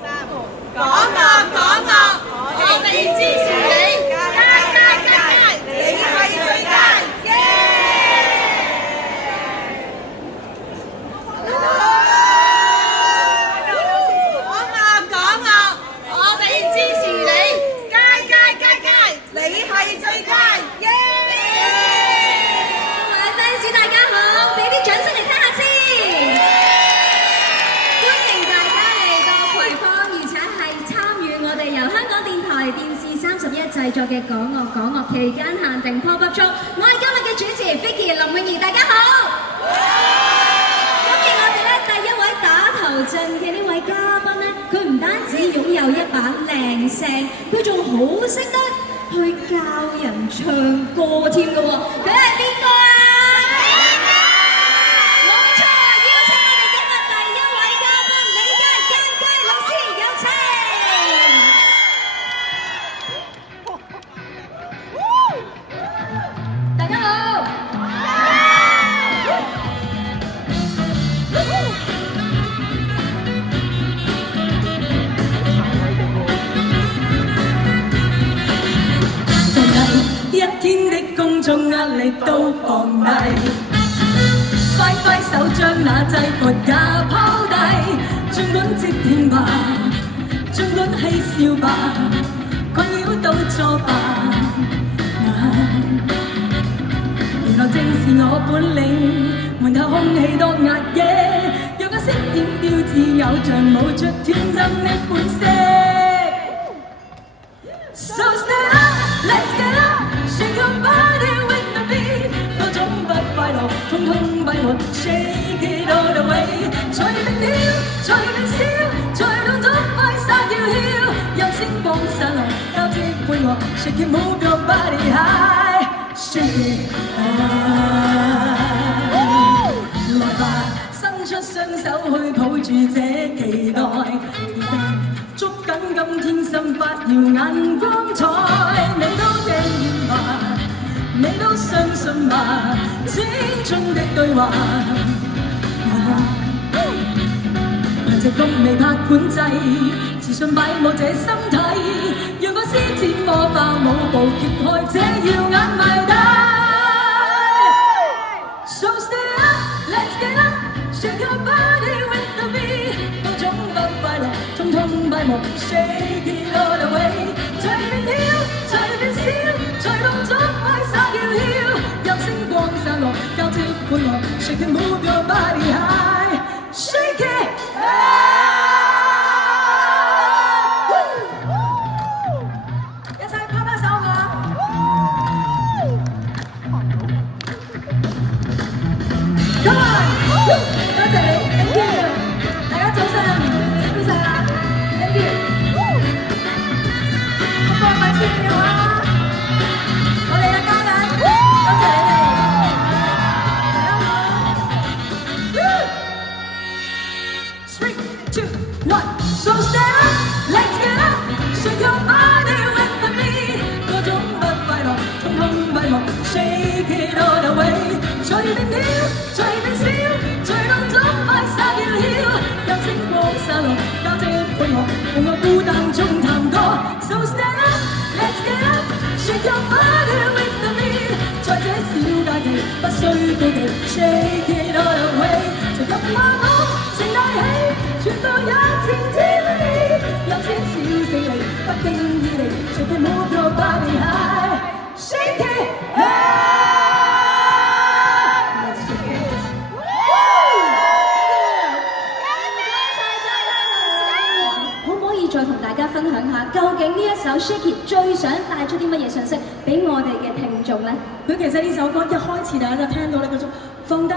講樂，我哋支持你，加，你係最佳，耶！講樂，我哋支持你，加，你係最佳，耶！各位 fans 大家好，俾啲掌聲嚟聽下先。歡迎大家嚟到葵芳，而且係參與我哋由香港電台電視31製作嘅講樂期間限定 pop up show。我係今日嘅主持 Vicky 林詠儀，大家好。今日我哋咧第一位打頭陣嘅呢位嘉賓咧，佢唔單止擁有一把靚聲，佢仲好識得去教人唱歌添㗎喎。佢係邊個啊？冇錯，邀請我哋今日第一位嘉賓李佳老師，有請。大家好。一天的公眾壓力都放低，揮揮手將那制服也拋低，儘管接聽吧，儘管嬉笑吧，困擾到挫敗。原來正是我本領，門口空氣多壓抑，讓我飾演標誌偶像，舞出天真的本色。So stand up, let's get up, shake your body with the beat， 多種不快樂，通通揮霍 ，shake it all the way。隨便跳，隨便笑，隨動作快撒跳跳，讓星光散落，交織配樂 ，shake it move your body high，shake it high。來吧，伸出雙手去抱住這期待。捉緊今天心發耀眼光彩，你都聽見吧，你都相信吧，青春的對話。憑直覺未怕管制，自信擺我這身體，讓我施展魔法舞步揭開這耀眼謎底。So stay up, let's get up, shake your body with the beat， 多種不快樂，通通擺莫 shake it all the way。隨便跳，隨便笑，隨動作快撒跳跳，讓星光散落，交織配樂 ，shake it move your body high，shake it high。一齊拍拍手啊！Come on，多謝你 ，thank you， 大家早晨，辛苦晒啦 ，thank you。各位粉絲你好啊，我哋嘅家人，多謝你哋，大家好。3, 2, 1, so stand up, let's get up, shake your body with the beat， 多種不快樂，通通揮霍 ，shake it all the way， 隨便跳，隨便笑，隨動作快撒跳跳，讓星光灑落，交織配樂，讓我孤單中彈歌。So stand up, let's get up, shake your body with the beat， 在這小假期不需顧忌 ，shake it all the way， 隨入馬舞成大喜，全部也前天你，有些小勝利不經意地 ，shake it move your body high，shake it high。可唔可以再同大家分享下，究竟呢一首 Shake It 最想帶出啲乜嘢信息俾我哋嘅聽眾呢？佢其實呢首歌一開始大家就聽到呢嗰種放低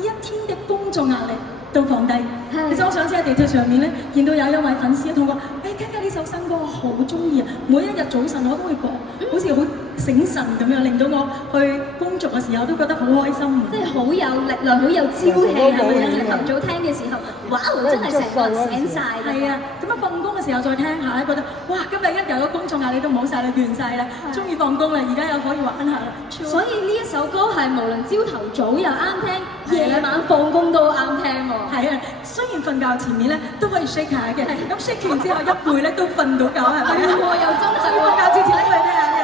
一天嘅工作壓力都放低。其實我上次喺地鐵上面咧，見到有一位粉絲同我講：聽緊呢首新歌，我好中意啊！每一日早晨我都會播，好似好醒神咁樣，令到我去工作嘅時候都覺得好開心。即係好有力量，好有朝氣係咪啊？朝頭早聽嘅時候，哇！真係成個人醒晒。係啊，咁啊放工嘅時候再聽下咧，覺得哇！今日一日嘅工作壓力都冇晒啦，完晒啦，終於放工啦，而家又可以玩下啦。所以呢一首歌係無論朝頭早又啱聽，夜晚放工都啱聽喎。係係啊，雖然瞓覺前面咧都可以 shake 下嘅，咁 shake 完之後一背咧都瞓到覺，係咪啊？又真係瞓覺之前拎佢聽下嘅。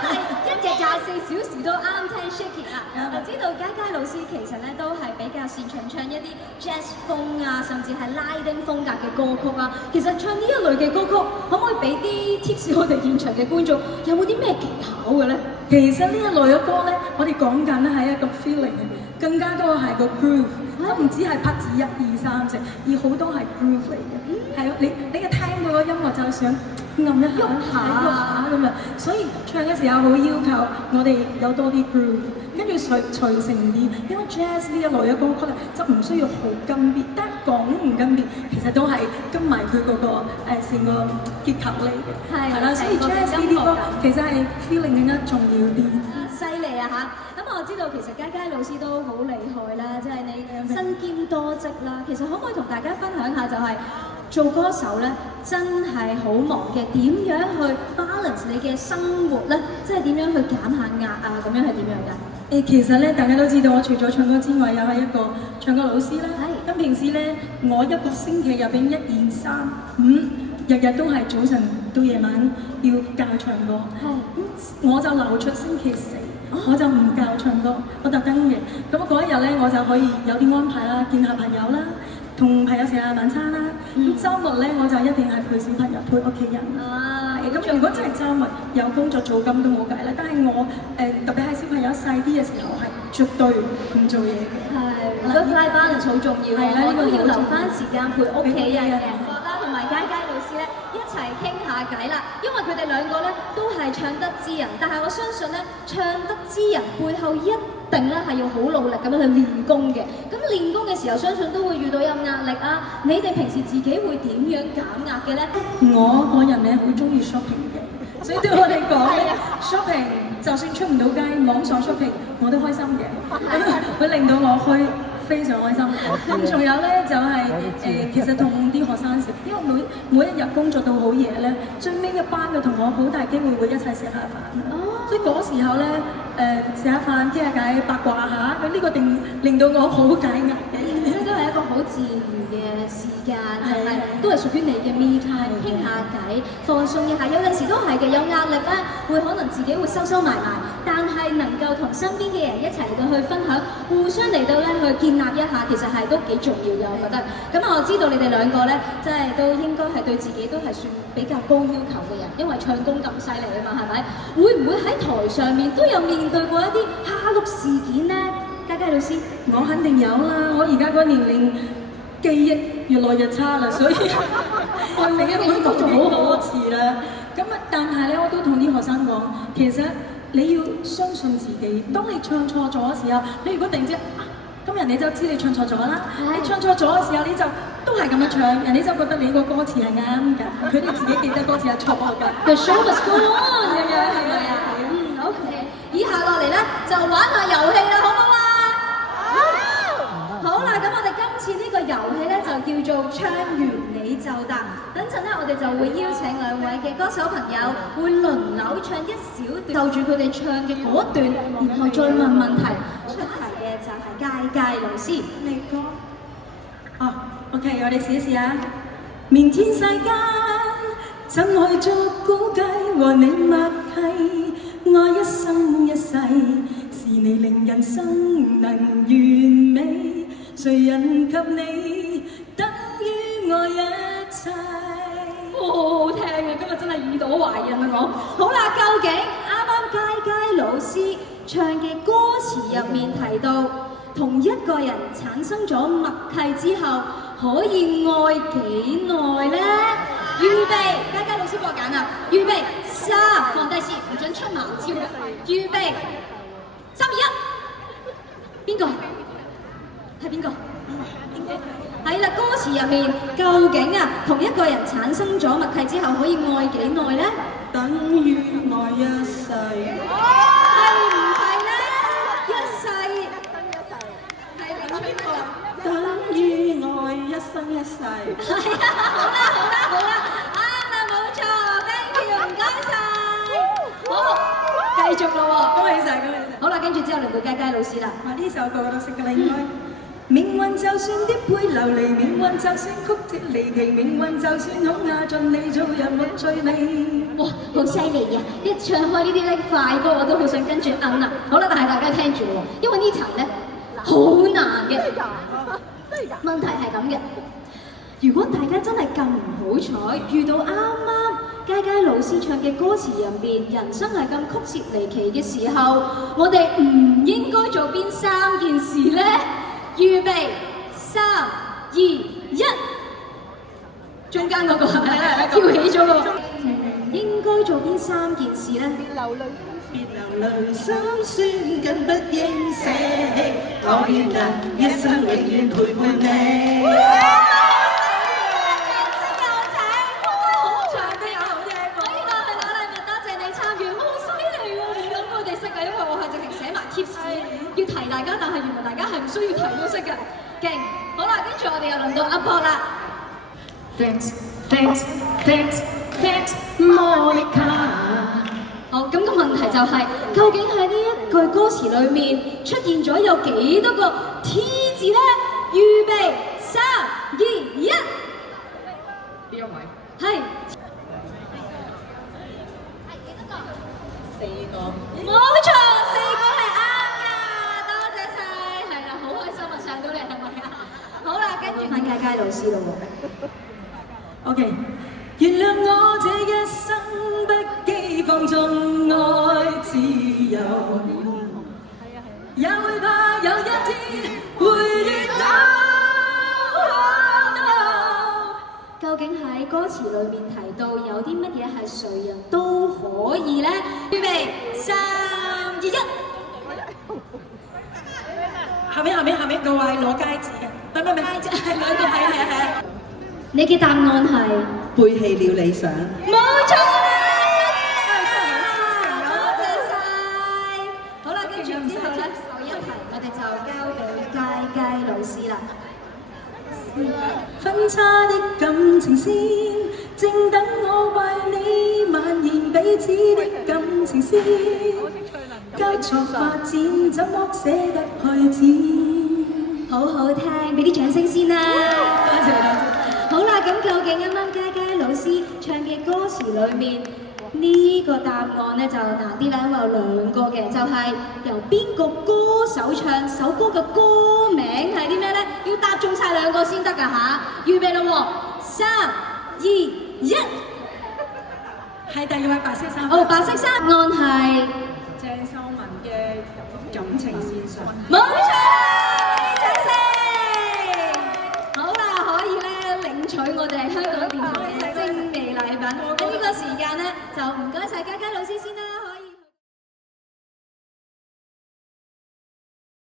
真係一日24小時都啱聽 Shake It 啊！我知道佳佳老師其實咧都係比較擅長唱一啲 jazz 風啊，甚至係拉丁風格嘅歌曲啊。其實唱呢一類嘅歌曲，可唔可以俾啲 tips 我哋現場嘅觀眾？有冇啲咩技巧嘅咧？其實呢一類嘅歌咧，我哋講緊咧係一個 feeling 嘅，更加多係個 groove，都唔止係拍子1、2、3、4，而好多係 groove 嚟嘅。係你一聽到個音樂就係想撳一下、喐下咁樣，所以唱嘅時候好要求我哋有多啲 groove， 跟住隨成啲。因為 jazz 呢一類嘅歌曲咧，就唔需要好跟 beat， 但係講唔跟 beat， 其實都係跟埋佢嗰個成個結構嚟嘅。係啦，所以 jazz 呢啲歌其實係 feeling 更加重要啲。犀利啊嚇！咁我知道其實佳佳老師都好厲害啦，即係你身兼多職啦。其實可唔可以同大家分享下就係做歌手咧，真係好忙嘅，點樣去 balance 你嘅生活咧？即係點樣去減下壓啊？咁樣係點樣㗎？其實咧，大家都知道我除咗唱歌之外，又係一個唱歌老師啦。咁平時咧，我一個星期入邊1、2、3、5，日日都係早晨到夜晚要教唱歌。我就留出星期4，我就唔教唱歌，我特登嘅。咁嗰一日咧，我就可以有啲安排啦，見下朋友啦，同朋友食下晚餐啦。咁週末咧，我就一定係陪小朋友、陪屋企人。咁如果真係週末有工作做金都冇計啦。但係我特別係小朋友細啲嘅時候係絕對唔做嘢嘅。係，work-life balance好重要啊！我都要留翻時間陪屋企人嘅。我覺得同埋佳佳老師咧一齊傾下偈啦，因為佢哋兩個咧都係唱得之人，但係我相信咧唱得之人背後一定咧係要好努力咁樣去練功嘅。咁練功嘅時候，相信都會遇到有壓力啊！你哋平時自己會點樣減壓嘅咧？我個人咧好中意 shopping 嘅，所以對我嚟講咧 shopping 就算出唔到街，網上 shopping 我都開心嘅，會令到我去非常開心。咁仲有咧就係其實同啲學生食，因為每一日工作到好夜咧，最尾一班嘅同學好大機會會一齊食下飯。所以嗰時候咧食下飯傾下偈八卦下，咁呢個令到我好解壓嘅。呢都係一個好自然嘅時間，係咪？都係屬於你嘅 me time， 傾下偈，放鬆一下。有陣時都係嘅，有壓力咧，會可能自己會收埋，但係能夠同身邊嘅人一齊嚟到去分享，互相嚟到咧去建立一下，其實係都幾重要嘅，我覺得。咁我知道你哋兩個咧，即係都應該係對自己都係算比較高要求嘅人，因為唱功咁犀利啊嘛，係咪？會唔會喺台上面都有面對過一啲蝦碌事件咧？佳佳老師，我肯定有啦，我而家個年齡記憶越來越差啦，所以我成日會講咗好多次啦。咁但係咧，我都同啲學生講，其實你要相信自己。當你唱錯咗嘅時候，你如果突然之間咁人哋就知你唱錯咗啦。你唱錯咗嘅時候，你就都係咁樣唱，人哋就覺得你個歌詞係啱㗎，佢哋自己記得歌詞係錯㗎。The show must go on 咁樣係咪啊？OK。以下落嚟咧就玩下遊戲啦，好唔好啊？好啦，咁我哋今次呢個遊戲咧就叫做唱完你就答。等陣咧，我哋就會邀請兩位嘅歌手朋友，會輪流唱一小段，就住佢哋唱嘅嗰段，然後再問問題。出題嘅就係佳佳老師。你講。OK， 我哋試一試啊！明天世間怎去作估計和你默契？愛一生一世，是你令人生能完美。誰人及你，等於愛一切。好好聽啊！今日真係耳朵懷孕啊我。好啦，究竟啱啱佳佳老師唱嘅歌詞入面提到，同一個人產生咗默契之後，可以愛幾耐呢？預備，佳佳老師幫我揀啊！預備，3，放低先，唔準出茅招嘅。預備，3、2、1，邊個？係邊個？係啦，歌詞入面究竟啊，同一個人產生咗默契之後，可以愛幾耐呢？等於愛一世。係唔係呢？一世。係另一個。等於愛一生一世。係啊，好啦，啱啦，冇錯 ，thank you， 唔該晒。好，繼續咯喎，恭喜晒，恭喜晒。好啦，跟住之後輪到佳佳老師啦。呢首個個都識㗎啦，應該。命運就算啲配流離，命運就算曲折離奇，命運就算恐嚇盡你做人沒趣味。哇，好犀利啊！一唱開呢啲咧快歌，我都好想跟住摁啊！好啦，但係大家聽住喎，因為呢題咧好難嘅。問題係咁嘅，如果大家真係咁唔好彩，遇到啱啱佳佳老師唱嘅歌詞入面，人生係咁曲折離奇嘅時候，我哋唔應該做邊三件事呢？預備3、2、1，中間嗰個係咪跳起咗喎？唔應該做邊三件事呢？別流淚，心酸更不應捨棄，我願能一生永遠陪伴你。要提大家，但係原來大家係唔需要提都識嘅，勁！好啦，跟住我哋又輪到阿博啦。Thanks, Monica。好，咁個問題就係，究竟喺呢一句歌詞裏面出現咗有幾多個 T 字咧？預備3、2、1。邊一位？係。4個。冇錯，4個係啱㗎，多謝晒，係啦，好開心啊，上到嚟係咪啊？好啦，跟住問佳佳老師咯喎。OK， 原諒我這一生不羈放縱愛自由，也會怕有一天會跌倒。究竟喺歌詞裏面提到有啲乜嘢係誰人都可以呢？預備3、2、1。下面個位攞戒指嘅，唔係戒指，係兩個係。你嘅答案係背棄了理想。冇錯啦！多謝晒。好啦，跟住之後咧，後一題我哋就交俾佳佳老師啦。分叉的感情線，正等我為你蔓延彼此的感情線，交錯發展，怎麼捨得開展？好好聽，俾啲掌聲先啦！多謝。好啦，咁究竟啱啱佳佳老師唱嘅歌詞裏面呢個答案咧就難啲啦，因為有兩個嘅，就係由邊個歌手唱，首歌嘅歌名係啲咩咧？要答中晒兩個先得㗎吓，預備啦喎，3、2、1，係第二位白色衫。哦，白色衫，案係鄭秀文嘅感情線上。冇錯啦，掌聲！好啦，可以咧領取我哋香港電台嘅精美禮品。喺呢個時間咧，就唔該晒佳佳老師先啦。